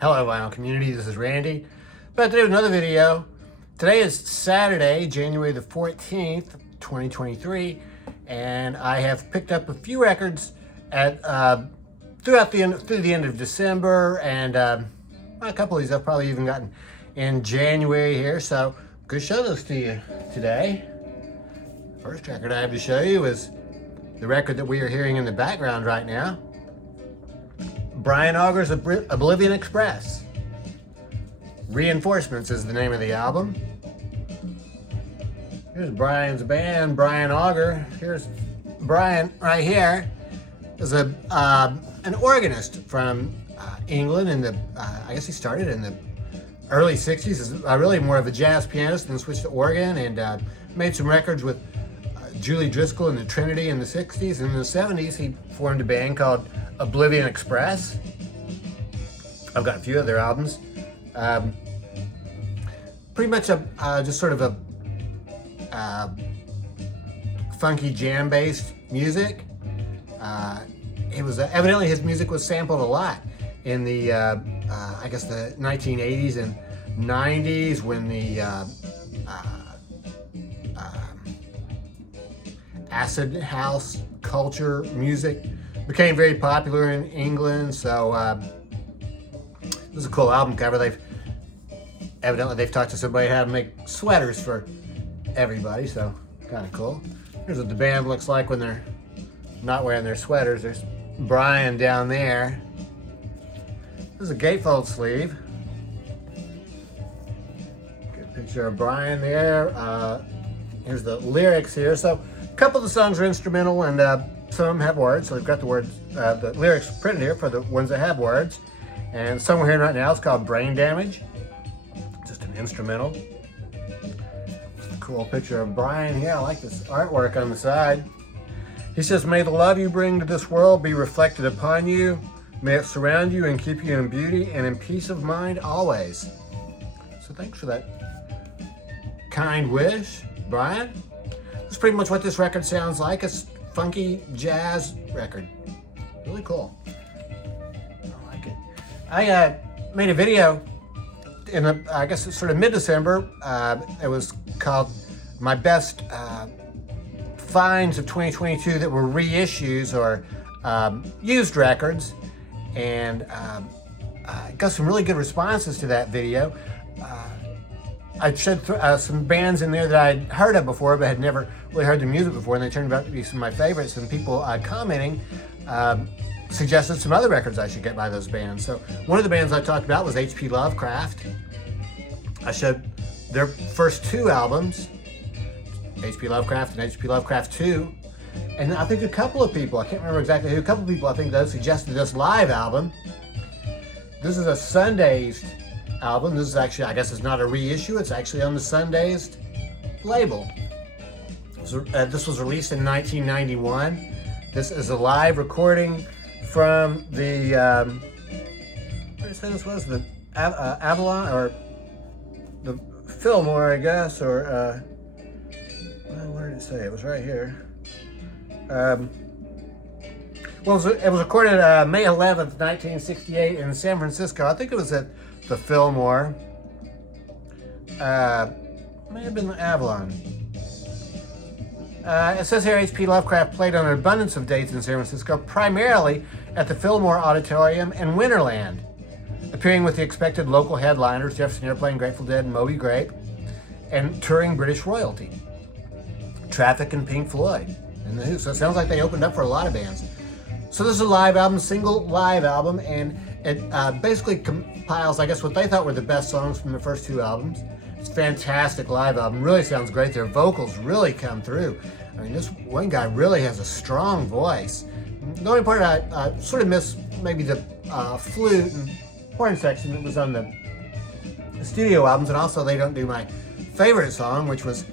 Hello vinyl community, this is Randy. About to do another video. Today is Saturday, January the 14th, 2023, and I have picked up a few records at through the end of December, and a couple of these I've probably even gotten in January here, so I'm going to show those to you today. First record I have to show you is the record that we are hearing in the background right now. Brian Auger's Oblivion Express. Reinforcements is the name of the album. Here's Brian's band, Brian Auger. Here's Brian right here. Is an organist from England in the, I guess he started in the early 60s. Is really more of a jazz pianist, then switched to organ and made some records with Julie Driscoll and the Trinity in the 60s. And in the 70s, he formed a band called Oblivion Express. I've got a few of their albums. Pretty much just sort of a funky jam-based music. It was evidently his music was sampled a lot in the I guess the 1980s and 90s when the acid house culture music became very popular in England. So this is a cool album cover. Evidently they've talked to somebody how to make sweaters for everybody, so kind of cool. Here's what the band looks like when they're not wearing their sweaters. There's Brian down there. This is a gatefold sleeve. Good picture of Brian there. Here's the lyrics here. So a couple of the songs are instrumental and some of them have words. So they've got the words, the lyrics printed here for the ones that have words. And song we're hearing right now is called Brain Damage. Just an instrumental. Just a cool picture of Brian here. I like this artwork on the side. He says, "May the love you bring to this world be reflected upon you. May it surround you and keep you in beauty and in peace of mind always." So thanks for that kind wish, Brian. That's pretty much what this record sounds like. It's a funky jazz record. Really cool. I like it. I made a video in I guess it's sort of mid-December. It was called My Best Finds of 2022 that were reissues or used records, and I got some really good responses to that video. I showed some bands in there that I'd heard of before but had never really heard the music before, and they turned out to be some of my favorites, and people commenting suggested some other records I should get by those bands. So one of the bands I talked about was H.P. Lovecraft. I showed their first two albums, H.P. Lovecraft and H.P. Lovecraft 2. And I think a couple of people, I can't remember exactly who, a couple of people I think those suggested this live album. This is a Sundazed album. This is actually, I guess it's not a reissue, it's actually on the Sundazed label. So, this was released in 1991. This is a live recording from the, what did I say this was? The Avalon, or the Fillmore, I guess, or, well, where did it say? It was right here. Well, it was recorded May 11th, 1968 in San Francisco. I think it was at the Fillmore. May have been the Avalon. It says here H.P. Lovecraft played on an abundance of dates in San Francisco, primarily at the Fillmore Auditorium and Winterland, appearing with the expected local headliners, Jefferson Airplane, Grateful Dead, and Moby Grape, and touring British royalty, Traffic and Pink Floyd, and The Who. So it sounds like they opened up for a lot of bands. So this is a live album, single live album, and it basically compiles, I guess, what they thought were the best songs from the first two albums. It's a fantastic live album, really sounds great. Their vocals really come through. I mean, this one guy really has a strong voice. The only part I sort of miss maybe the flute and horn section that was on the studio albums, and also they don't do my favorite song, which was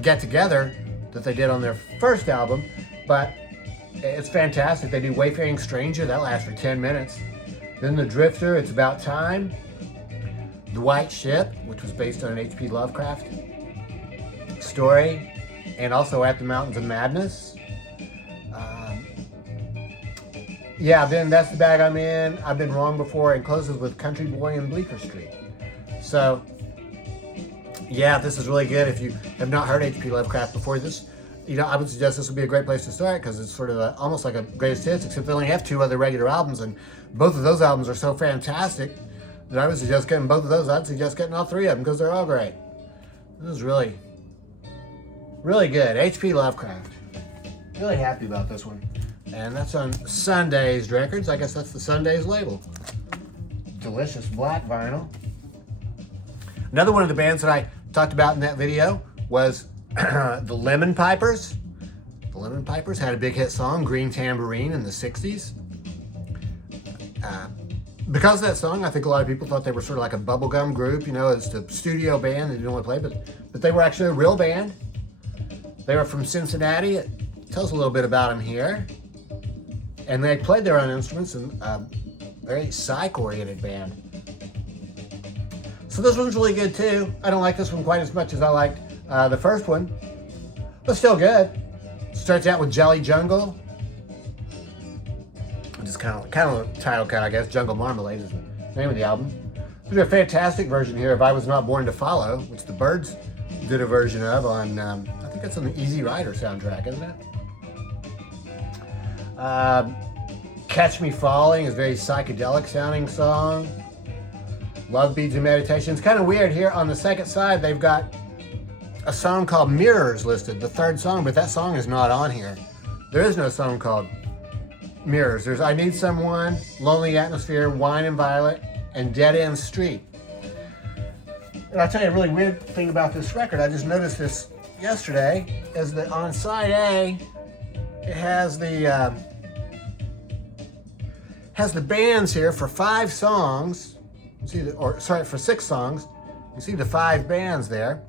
Get Together, that they did on their first album, but it's fantastic. They do Wayfaring Stranger, that lasts for 10 minutes. Then The Drifter, It's About Time. The White Ship, which was based on an H.P. Lovecraft story, and also At the Mountains of Madness. yeah, then That's the Bag I'm In, I've Been Wrong Before, and closes with Country Boy and Bleecker Street. So, yeah, this is really good. If you have not heard H.P. Lovecraft before, this, I would suggest this would be a great place to start because it's sort of almost like a greatest hits, except they only have 2 other regular albums, and both of those albums are so fantastic that I would suggest getting both of those. I'd suggest getting all 3 of them because they're all great. This is really, really good. H.P. Lovecraft. Really happy about this one. And that's on Sundazed Records. I guess that's the Sundazed label. Delicious black vinyl. Another one of the bands that I talked about in that video was the Lemon Pipers. The Lemon Pipers had a big hit song, Green Tambourine, in the 60s. Because of that song, I think a lot of people thought they were sort of like a bubblegum group, it's a studio band they didn't want to play, but they were actually a real band. They were from Cincinnati. It tells a little bit about them here. And they played their own instruments in a very psych-oriented band. So this one's really good too. I don't like this one quite as much as I liked the first one, but still good. Starts out with Jelly Jungle. Just kind of a title cut, I guess. Jungle Marmalade is the name of the album. There's a fantastic version here of I Was Not Born to Follow, which the Byrds did a version of on, I think that's on the Easy Rider soundtrack, isn't it? Catch Me Falling is a very psychedelic sounding song. Love Beads and Meditation. It's kind of weird here on the second side. They've got a song called Mirrors listed, the 3rd song, but that song is not on here. There is no song called Mirrors. There's I Need Someone, Lonely Atmosphere, Wine and Violet, and Dead End Street. And I'll tell you a really weird thing about this record. I just noticed this yesterday, is that on side A, it has the bands here for 5 songs. For 6 songs. You see the 5 bands there.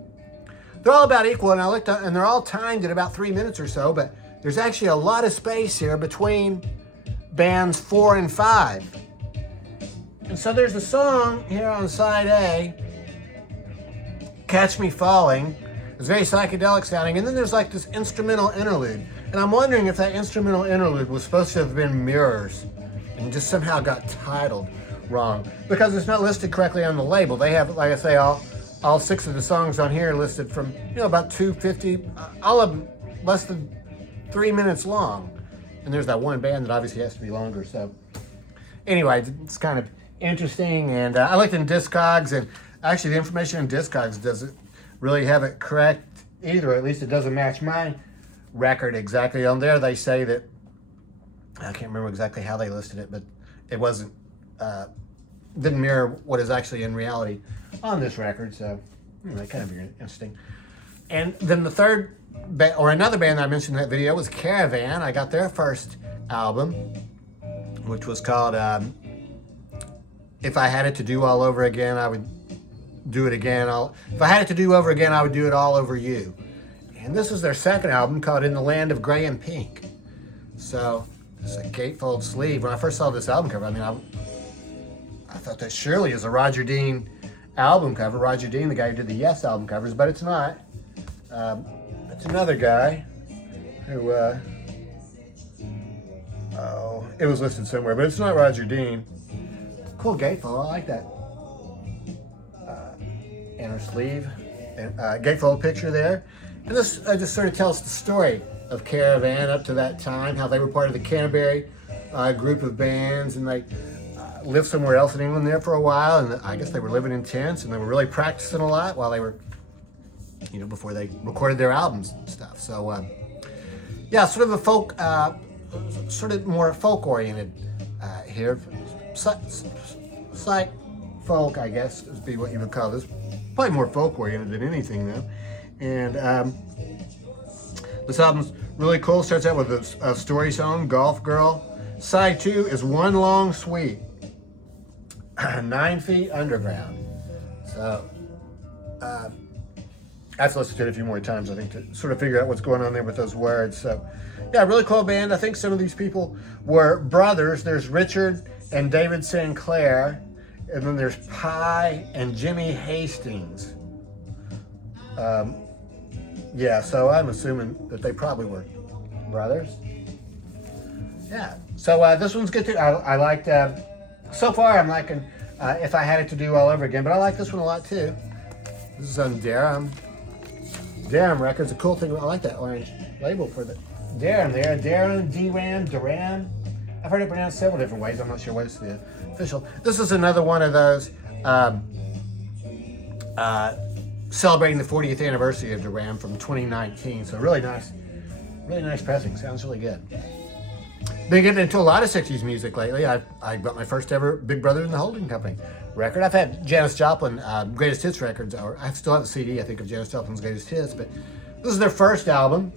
They're all about equal, and I looked up, and they're all timed at about 3 minutes or so, but there's actually a lot of space here between bands 4 and 5. And so there's a song here on side A, Catch Me Falling. It's very psychedelic sounding, and then there's like this instrumental interlude. And I'm wondering if that instrumental interlude was supposed to have been Mirrors and just somehow got titled wrong because it's not listed correctly on the label. They have, like I say, all 6 of the songs on here listed from, about 2:50, all of them less than 3 minutes long. And there's that one band that obviously has to be longer. So anyway, it's kind of interesting. And I looked in Discogs, and actually the information in Discogs doesn't really have it correct either. At least it doesn't match my record exactly. On there they say that, I can't remember exactly how they listed it, but it wasn't, didn't mirror what is actually in reality on this record. So kind of interesting. And then the third another band that I mentioned in that video was Caravan. I got their first album, which was called If I Had It to Do All Over Again, I Would Do It Again. If I had it to do over again, I would do it all over you. And this is their second album called In the Land of Gray and Pink. So it's a gatefold sleeve. When I first saw this album cover, I thought that surely is a Roger Dean album cover. Roger Dean, the guy who did the Yes album covers, but it's not. It's another guy who, it was listed somewhere, but it's not Roger Dean. Cool gatefold, I like that. Inner sleeve, and gatefold picture there. And this just sort of tells the story of Caravan up to that time, how they were part of the Canterbury group of bands, and they lived somewhere else in England there for a while, and I guess they were living in tents, and they were really practicing a lot while they were, before they recorded their albums and stuff. So, yeah, sort of a folk, sort of more folk-oriented here. Psych folk, I guess, would be what you would call this. Probably more folk-oriented than anything, though. And this album's really cool. Starts out with a story song, Golf Girl. Side 2 is One Long Suite, 9 Feet Underground. So, I have to listen to it a few more times, I think, to sort of figure out what's going on there with those words. So, yeah, really cool band. I think some of these people were brothers. There's Richard and David Sinclair, and then there's Pye and Jimmy Hastings. Yeah, so I'm assuming that they probably were brothers. Yeah, So this one's good too. I liked, so far I'm liking If I Had It to Do All Over Again, but I like this one a lot too. This is on Darum Records. The cool thing, I like that orange label for the Darum there. Darum, D-Ram, Duran. I've heard it pronounced several different ways. I'm not sure what's the official. This is another one of those celebrating the 40th anniversary of Duran from 2019. So really nice pressing. Sounds really good. Been getting into a lot of 60s music lately. I got my first ever Big Brother and the Holding Company record. I've had Janis Joplin Greatest Hits records, or I still have the CD, I think, of Janis Joplin's Greatest Hits, but this is their first album.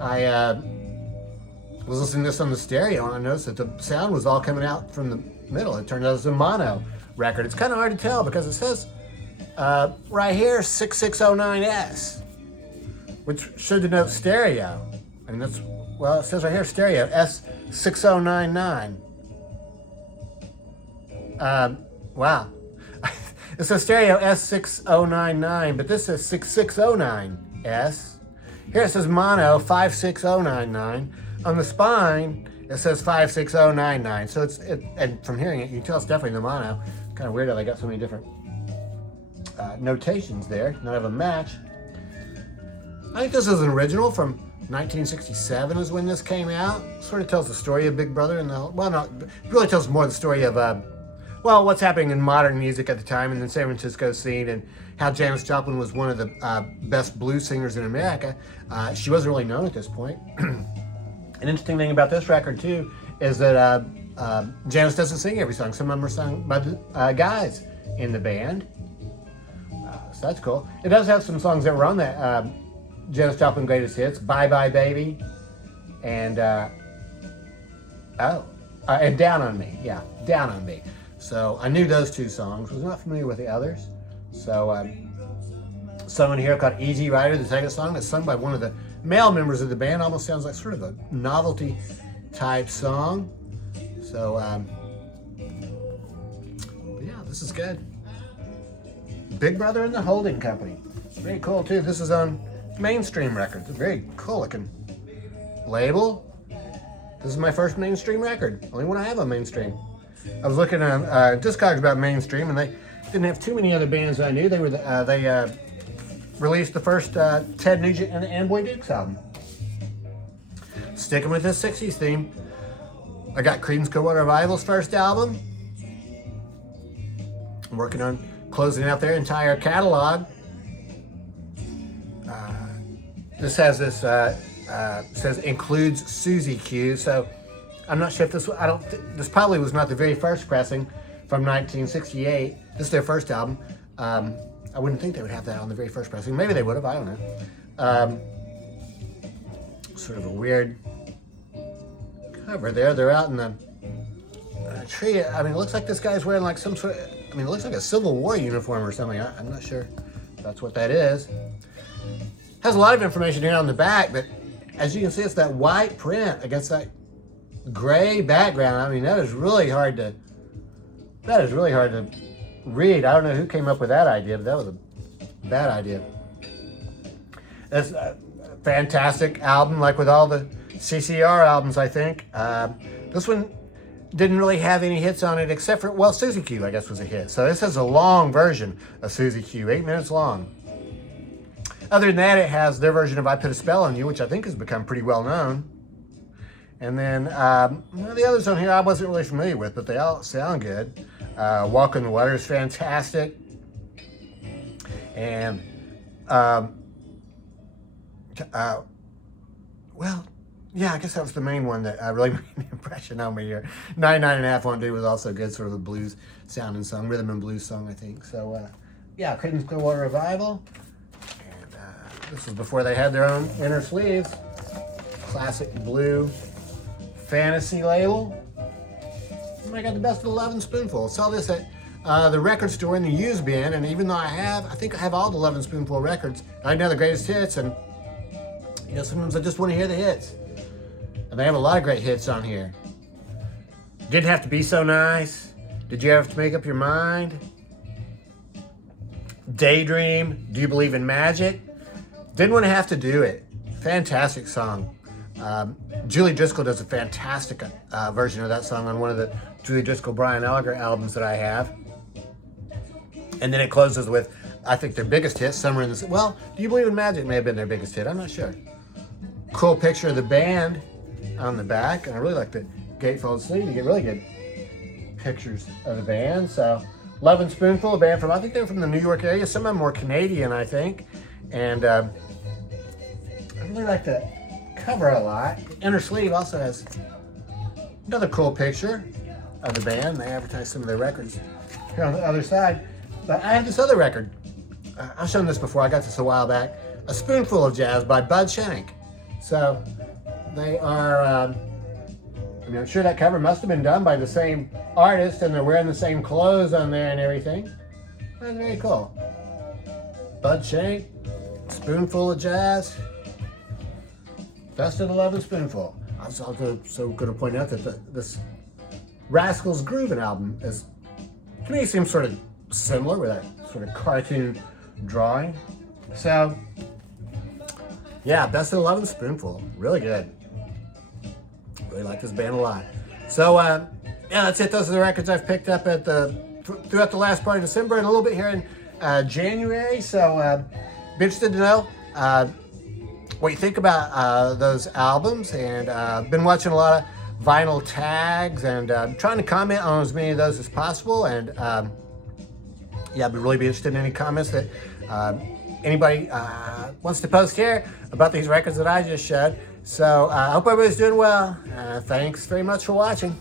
I was listening to this on the stereo, and I noticed that the sound was all coming out from the middle. It turned out it was a mono record. It's kind of hard to tell because it says right here 6609S, which should denote stereo. And that's, well, it says right here stereo S6099. Wow. It says stereo S6099, but this says 6609S. Here it says mono 56099. On the spine, it says 56099. So and from hearing it, you can tell it's definitely the mono. Kind of weird how they got so many different notations there. None of them match. I think this is an original from 1967 is when this came out. Sort of tells the story of Big Brother and the, well, not, it really tells more the story of, well, what's happening in modern music at the time in the San Francisco scene, and how Janis Joplin was one of the best blues singers in America. She wasn't really known at this point. An interesting thing about this record, too, is that Janis doesn't sing every song. Some of them are sung by the guys in the band. So that's cool. It does have some songs that were on that Janis Joplin Greatest Hits. Bye Bye Baby. And, and Down on Me. Yeah, Down on Me. So I knew those two songs. Was not familiar with the others. So someone here called Easy Rider, the second song, that's sung by one of the male members of the band. Almost sounds like sort of a novelty type song. So yeah, this is good. Big Brother and the Holding Company. Very cool too. This is on Mainstream Records. A very cool looking label. This is my first Mainstream record. Only one I have on Mainstream. I was looking on Discogs about Mainstream, and they didn't have too many other bands I knew. They were they released the first Ted Nugent and the Amboy Dukes album. Sticking with this 60s theme, I got Creedence Clearwater Revival's first album. I'm working on closing out their entire catalog. This has this says includes Susie Q. So I'm not sure if this. This probably was not the very first pressing from 1968. This is their first album. I wouldn't think they would have that on the very first pressing. Maybe they would have. I don't know. Sort of a weird cover there. They're out in the tree. I mean, it looks like this guy's wearing like some sort of, I mean, it looks like a Civil War uniform or something. I'm not sure if that's what that is. Has a lot of information here on the back, but as you can see, it's that white print against that gray background. I mean, that is really hard to read. I don't know who came up with that idea, but that was a bad idea. It's a fantastic album, like with all the CCR albums, I think. This one didn't really have any hits on it except for, well, Susie Q, I guess, was a hit. So this is a long version of Susie Q, 8 minutes long. Other than that, it has their version of I Put a Spell on You, which I think has become pretty well known. And then the others on here I wasn't really familiar with, but they all sound good. Walk in the Water is fantastic. And, well, yeah, I guess that was the main one that really made an impression on me here. 99.5 Won't Do was also good, sort of a blues sounding song, rhythm and blues song, I think. So, yeah, Creedence Clearwater Revival. And this was before they had their own inner sleeves. Classic blue fantasy label. And I got the best of the Lovin Spoonful. Saw this at the record store in the used bin, and even though I think I have all the Lovin Spoonful records, I know the greatest hits, and you know, sometimes I just want to hear the hits. And they have a lot of great hits on here. Didn't Have to Be So Nice. Did You Have to Make Up Your Mind? Daydream. Do You Believe in Magic? Didn't Want to Have to Do It. Fantastic song. Julie Driscoll does a fantastic version of that song on one of the Julie Driscoll Brian Auger albums that I have. And then it closes with, I think, their biggest hit, Summer in the... Well, Do You Believe in Magic may have been their biggest hit. I'm not sure. Cool picture of the band on the back. And I really like the gatefold sleeve. You get really good pictures of the band. So, Lovin' Spoonful, a band from, I think they're from the New York area. Some of them more Canadian, I think. And I really like the cover a lot. The inner sleeve also has another cool picture of the band. They advertise some of their records here on the other side. But I have this other record. I've shown this before. I got this a while back. A Spoonful of Jazz by Bud Shank. So they are, I'm sure that cover must have been done by the same artist, and they're wearing the same clothes on there and everything. That's very cool. Bud Shank, Spoonful of Jazz. Best of the Lovin' Spoonful. I was also going to point out that this Rascals Groovin' album is, to me, seems sort of similar with that sort of cartoon drawing. So, yeah, Best of the Lovin' Spoonful. Really good. Really like this band a lot. So, yeah, that's it. Those are the records I've picked up throughout the last part of December and a little bit here in January. So, be interested to know what you think about those albums. And been watching a lot of vinyl tags and trying to comment on as many of those as possible. And yeah, I'd really be interested in any comments that anybody wants to post here about these records that I just showed. So I hope everybody's doing well. Thanks very much for watching.